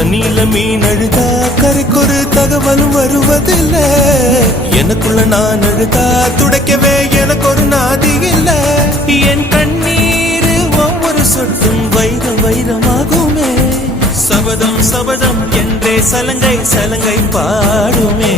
தண்ணியில மீன் அழுதா கரைக்கொரு தகவலும் வருவதில்லை. எனக்குள்ள நான் அழுதா துடைக்கவே எனக்கு ஒரு நாதி இல்லை. என் கண்ணீர் ஒவ்வொரு சொட்டும் வைரம் வைரமாகுமே. சபதம் சபதம் என்றே சலங்கை சலங்கை பாடுமே.